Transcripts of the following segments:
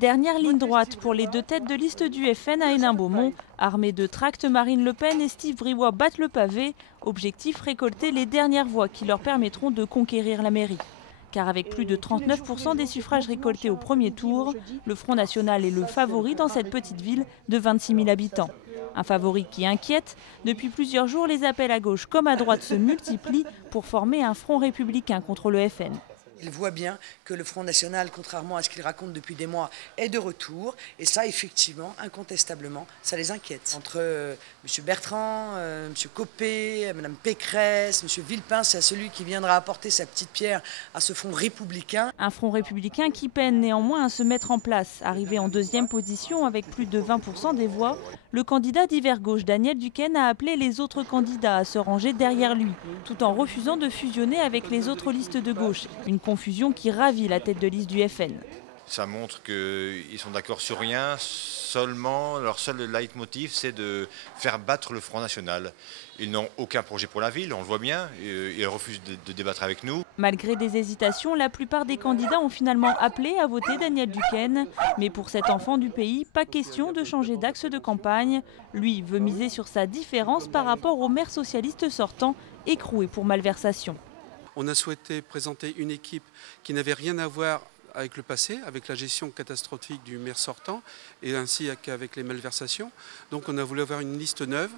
Dernière ligne droite pour les deux têtes de liste du FN à Hénin-Beaumont. Armés de tracts, Marine Le Pen et Steve Briouat battent le pavé. Objectif, récolter les dernières voix qui leur permettront de conquérir la mairie. Car avec plus de 39% des suffrages récoltés au premier tour, le Front National est le favori dans cette petite ville de 26 000 habitants. Un favori qui inquiète. Depuis plusieurs jours, les appels à gauche comme à droite se multiplient pour former un front républicain contre le FN. Ils voient bien que le Front National, contrairement à ce qu'ils racontent depuis des mois, est de retour. Et ça, effectivement, incontestablement, ça les inquiète. Entre M. Bertrand, M. Copé, Mme Pécresse, M. Villepin, c'est celui qui viendra apporter sa petite pierre à ce front républicain. Un front républicain qui peine néanmoins à se mettre en place. Arrivé en deuxième position avec plus de 20% des voix, le candidat d'hiver gauche Daniel Duquesne a appelé les autres candidats à se ranger derrière lui, tout en refusant de fusionner avec les autres listes de gauche. Une confusion qui ravit la tête de liste du FN. Ça montre qu'ils sont d'accord sur rien, seulement leur seul leitmotiv c'est de faire battre le Front National. Ils n'ont aucun projet pour la ville, on le voit bien, ils refusent de débattre avec nous. Malgré des hésitations, la plupart des candidats ont finalement appelé à voter Daniel Duquesne. Mais pour cet enfant du pays, pas question de changer d'axe de campagne. Lui veut miser sur sa différence par rapport au maire socialiste sortant, écroué pour malversation. On a souhaité présenter une équipe qui n'avait rien à voir avec le passé, avec la gestion catastrophique du maire sortant et ainsi qu'avec les malversations. Donc on a voulu avoir une liste neuve,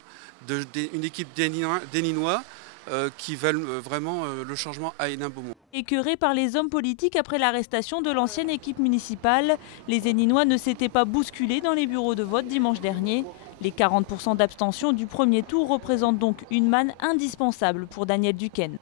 une équipe d'Héninois qui veulent vraiment le changement à Hénin-Beaumont. Écœurés par les hommes politiques après l'arrestation de l'ancienne équipe municipale, les Héninois ne s'étaient pas bousculés dans les bureaux de vote dimanche dernier. Les 40% d'abstention du premier tour représentent donc une manne indispensable pour Daniel Duquesne.